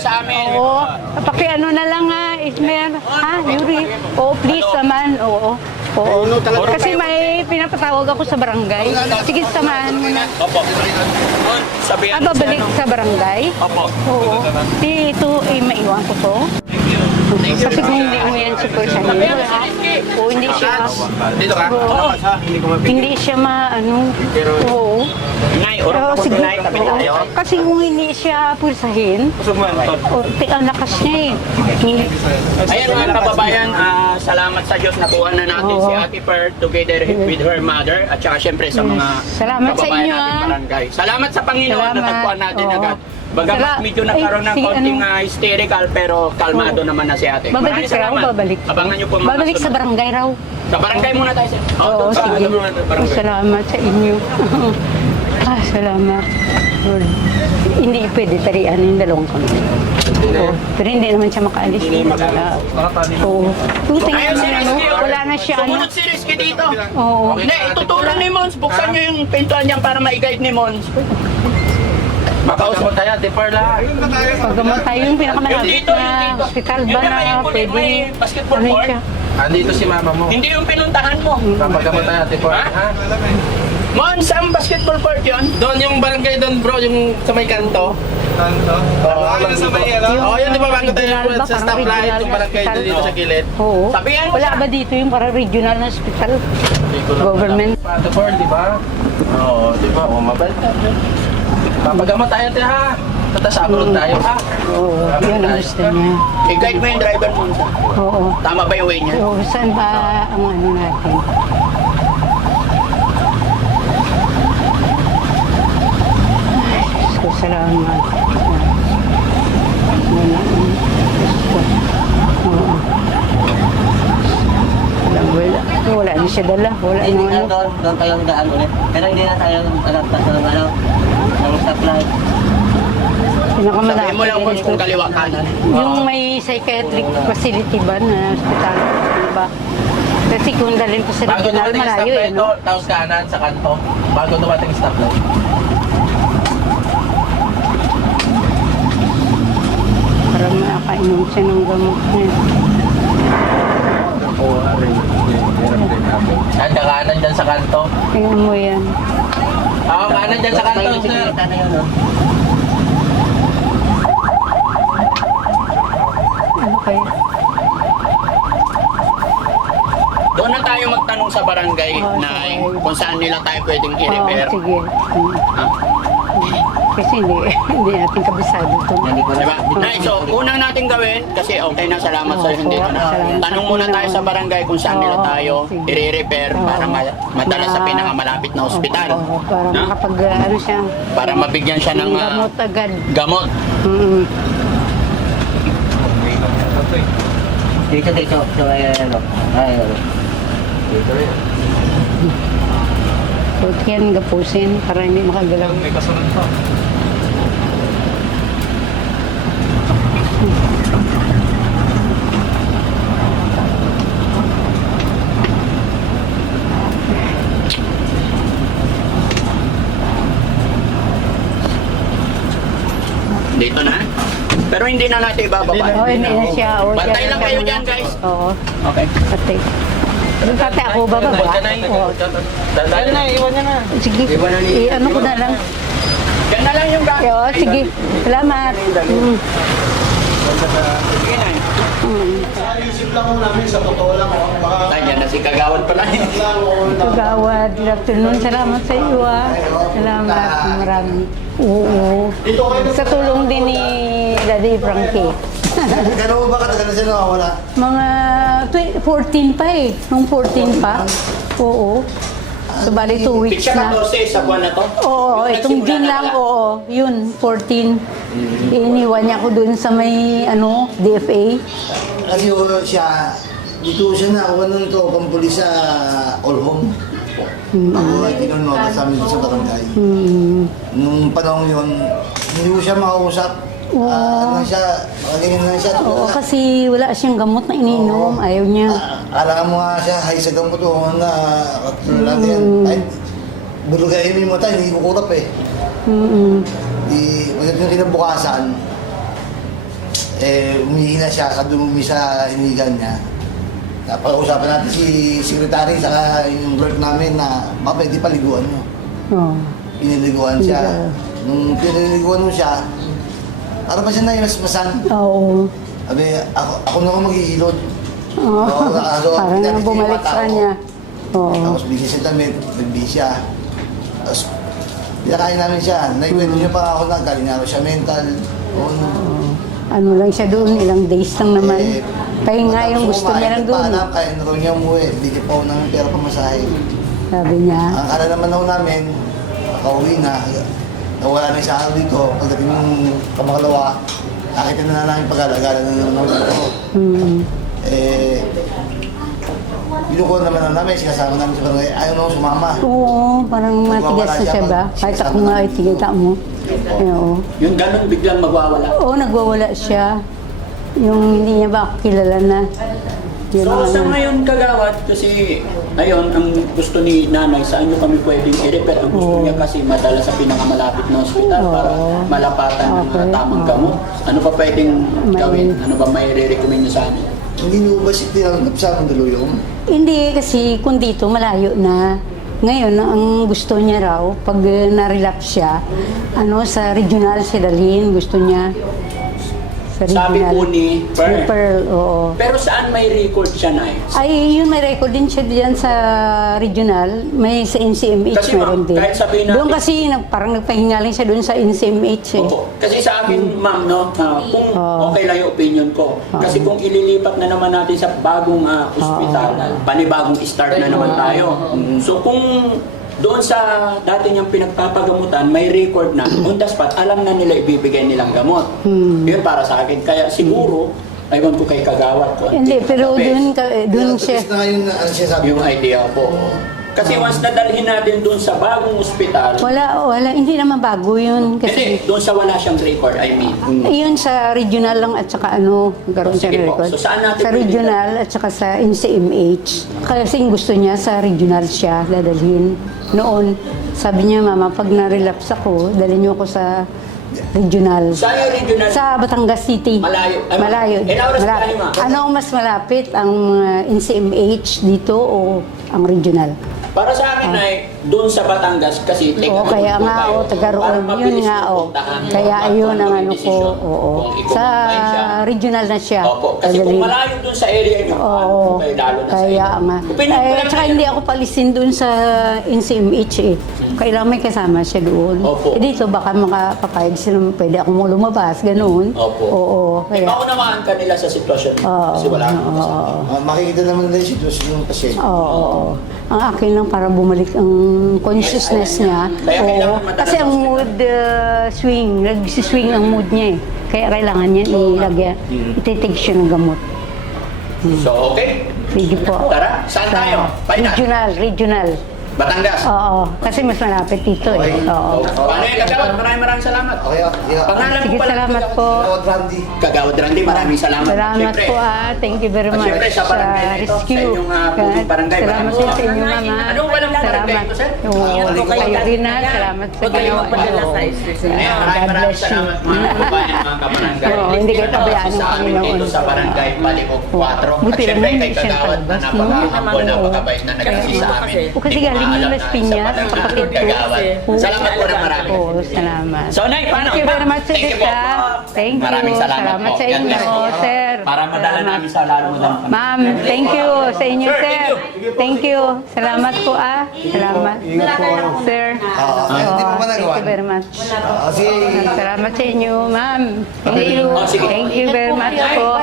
sa amin. Oo. Pakiano na lang nga, Ismer. Ha, Yuri? Oo, please naman. Oo. Oo. Kasi may pinapatawag ako sa barangay. Sige, samahan mo na. Opo. Sabihan Babalik sa barangay? Opo. Oo. Ito, maiwan ko to. Kasi kung hindi mo yan super sa inyo, o hindi siya, Dito ka? oo, hindi siya maano, oo. Nay, urong ako Sige, Nay, tabi tayo. oo. Kasi kung hindi siya pulsahin, o, ang lakas niya eh. Ayan mga kababayan, salamat sa Diyos nakuha na natin Oo. si Ate Per together with her mother at saka syempre sa mga Salamat sa kababayan inyo, natin barangay. Salamat sa Panginoon na Salamat. tagpuan natin Oo. agad. Bagamat medyo nagkaroon ng Ay, konting hysterical pero kalmado naman na si Ate. Babalik Maraming ka raw, salamat. babalik. Abangan niyo po mga Babalik sa kasunod. barangay raw. Sa barangay muna tayo. Sir. Oo, doon sa sige. barangay. Salamat sa inyo. Salamat. Lord. Hindi pwede tarian yung dalawang kami. Oo. Pero hindi naman siya makaalis. Oo. Tingnan mo, ano, wala na siya, ano. Sumunod si Rizky dito. Oo. Hindi, itutulong ni Mons. Buksan niyo yung pintuan niyan para ma-guide ni Mons. Makausap mo tayo, Tipper lahat. Paggamot tayo yung pinakamalapit na hospital ba na pwede, basketball ano court. siya. Andito si mama mo. Hindi yung pinuntahan mo. Papagamot tayo, Tipper. Ha? Ha? Mons, ang basketball court yun? Doon yung barangay doon, bro, yung sa may kanto. Oo, sa may ano? oh, yun, di ba bago tayo Regional ba? sa Parang stoplight, regional yung barangay hospital. doon dito sa gilid. Oo. Sabihan mo Wala siya. ba dito yung para regional na hospital? Hindi ko lang Government. alam. Tipper, di ba? Oo, di ba? O, mabait ka. Papagamot tayo, te, ha? Tatas abroad tayo, ha? Oo, yun ang gusto niya. I-guide mo yung driver mo. Oo. Tama ba yung way niya? Oo, saan ba ang ano natin? Ay, Diyos ko, salamat. Wala. Diyos ko. Oo. Wala na siya dala. Wala Hindi na na ano. doon tayo daan ulit. Pero hindi na tayo alagpas ng ano, ng stoplight. Pinakamalapit. Sabihin mo lang kung kaliwa kanan. Yung may psychiatric facility ba na hospital? Ano ba? Kasi kung dalhin ko sa Bago regional, dumating yung malayo eh, stoplight, no? tapos kanan sa kanto. Bago dumating yung stoplight. Para makainom siya ng gamot niya. Anda kanan dyan sa kanto. Tingnan mo yan. Oo, kanan dyan sa kanto, sir. Kita na yun, no? Ano kayo? Doon na tayo magtanong sa barangay Oo, na sige. kung saan nila tayo pwedeng Oo, i-repair. sige. Ha? Kasi hindi natin kabisado ito. Hindi ko na. Diba? Nay, so unang natin gawin, kasi okay na, salamat sa hindi Oo, na. salamat. Tanong muna tayo sa barangay kung saan nila Oo, tayo sige. i-repair para madala sa pinakamalapit na ospital. Oo, para No? makapag, ano siya, Para mabigyan siya ng gamot agad. gamot. Mm. Dito. So, ano. Ay, ano. So, yan, gapusin para hindi makagalaw. May kasunod pa. Dito na. Pero hindi na natin ibababa. Oo, hindi na siya. Oo, Bantay siya lang kayo dyan, guys. Oo, Okay. patay. Yung tatay ako bababa. Oo. Dahil na, iwan niya na. Sige, ano ko na lang. Yan na lang yung gamit. Oo, sige. Salamat. Mm. Sige na. Isip lang ko namin sa totoo lang. Baka Ay, yan na si Kagawad pala. Kagawad, good afternoon. Salamat sa iyo, ah. Salamat. Maraming. Oo. Sa tulong din ni Daddy Frankie. Gano'n ba katagal na siya nakawala? Mga 14 pa eh. Nung 14 pa. Oo. So, bali 2 weeks Picture na. 14 sa buwan na to. Oo, Yung itong nagsimula June na lang, pala. oo. Yun, 14. Iniwan niya ko dun sa may, ano, DFA. Kasi siya, dito siya nakuha ng tropang pulis sa Olhom. Ako ay tinunod sa amin sa barangay. Hmm. Nung panahon yun, hindi ko siya makausap. Ano siya, magaling na siya. Oo, kasi wala siyang gamot na ininom. Ayaw niya. Alam mo nga siya, hay sa gamot ko na katulad yan. Ay, bulugayin mo tayo, hindi kukurap eh. Mm-mm. Di, pagkat yung kinabukasan, Umihina siya, kadumi sa inigan niya. Napag-usapan natin si secretary saka yung clerk namin na baka pwede paliguan mo. Oo. Piniliguan siya. Nung piniliguan mo siya, para pa siya naimasmasan. Oo. Sabi, ako na ako mag-iilod. Oo. Parang nga bumalik sa kanya. Oo. Tapos busy siya damit, nag-busy siya. Tapos, pinakain namin siya. Naikwento niya pa ako na, galing ako siya mental. Ano lang siya doon, ilang days lang naman. Pahinga yung gusto niya lang doon. Kaya na raw niya umuwi, hindi niya pa ako ng pera pamasahe. Sabi niya. Ang akala naman ako namin, nakauwi na, nawala na isang araw dito. Pagdating ng kamakalawa, nakita na namin pag-alagala na naman ako. Binukuha naman na namin, sinasama namin sa barangay, ayaw na ako sumama. Oo, parang matigas na siya ba? Kahit ako nga itigita mo. Oo. Yung ganun biglang magwawala. Oo, nagwawala siya. Yung hindi niya ba ako kilala na. Yun So ang sa ano. ngayon kagawad, kasi ngayon ang gusto ni nanay, saan nyo kami pwedeng i-refer? Ang gusto niya kasi madala sa pinakamalapit na ospital para malapatan ng mga tamang gamot. Ano pa pwedeng gawin? Ano ba may re-recommend niyo sa amin? Hindi nyo ba siya tinanggap sa amin daluyong? Hindi, kasi kung dito malayo na. Ngayon, ang gusto niya raw, pag na-relapse siya, sa regional si dalhin, gusto niya. Sa Sabi po ni Pearl. Pearl, oo. Pero saan may record siya, Nay? Ay, yun may record din siya diyan sa regional, may sa NCMH Kasi meron ma'am, din. kahit sabihin natin- Doon kasi parang nagpahinga lang siya doon sa NCMH eh. Opo. Kasi sa akin, ma'am, no, kung okay lang yung opinion ko. Kasi kung ililipat na naman natin sa bagong ospital, panibagong start na naman tayo. So kung doon sa dati niyang pinagpapagamutan, may record na, on the spot, alam na nila ibibigay nilang gamot. Yun para sa akin. Kaya siguro, aywan ko kay Kagawad ko. Hindi, pero doon siya. Tapos na ngayon, ano siya sabi Yung idea po. Kasi once nadalhin natin doon sa bagong ospital, Wala, hindi naman bago yun. hindi, Kasi doon sa wala siyang record, I mean. yun sa regional lang at saka karoon siya Sige ng po. record. So, saan natin Sa regional at saka sa NCMH. Kasi gusto niya sa regional siya dadalhin. Noon, sabi niya, Mama, pag na-relapse ako, dalhin niyo ako sa regional. Saan yung regional? Sa Batangas City. Malayo. Ay, Malayo. ilang oras Malapit. tayo, Ma? Ano ang mas malapit? Ang NCMH dito o ang regional? Para sa akin ay doon sa Batangas kasi Oo, kaya nga, taga roon. Yun nga, Kaya ayun ang ano ko, Sa regional na siya. Opo, kasi kung malayo doon sa area nyo, kayo lalo na sa Kaya inyo. nga. Opinion ko lang Tsaka yan. hindi ako palisin doon sa NCMH eh. Kailangan may kasama siya doon. Opo. Dito baka makapapayag sila, pwede ako mo lumabas, ganun. Opo. Oo, Di kaya. ba unawahan ka nila sa sitwasyon kasi wala akong kasama. makikita naman nila yung sitwasyon ng pasyente. Oo. Ang akin lang para bumalik ang consciousness niya. Kaya kailangan Oo. madala Kasi ang sa mood swing, nag-swing ang mood niya eh. Kaya kailangan niya ilagyan, ititig siya ng gamot. So, okay. Sige po. Tara, saan tayo? Final. Regional. Batangas. Oo, kasi mas malapit dito eh. Oo. Paano yung Kagawad? Maraming salamat. Okay, yeah. Pangalan Sige, mo pala. salamat po. Kagawad Randy. Kagawad Randy, maraming salamat. Salamat Siyempre. po Thank you very much Siyempre, sa barangay na ito, sa rescue. inyong pulong barangay. Salamat din sa inyo, Mama. Anong walang barangay Salamat. ito, sir? Oo, Ingat po kayo. kayo rin na. Salamat sa Huwag kayong ginawa magpadala niyo. sa Ayan, Maraming God bless you. salamat mga kababayan, mga kabarangay. Oo, hindi kayo pabayaan ng Sa amin Panginoon. dito sa barangay Balikog 4. At Buti siyempre naman, kay siya Kagawad na palabas, no? napaka-humble, napakabait na nag-assist sa amin. O kasi galing yung Las Piñas, kapatid ko. Salamat po ng marami. Oo, salamat. So, Nay, paano? Thank you very much, Thank you po. Sir. Thank you. Maraming salamat po. sa God inyo, bless po. sir. Para madala Salamat. namin sa lalo mo Ma'am, thank you sa inyo, Sir, sir. Thank you. Salamat po, Salamat. Sir. Hindi mo ba Thank nagawa? you very much. Sige. Salamat sa inyo, ma'am. Thank you. Oh, sige. Thank you very much po.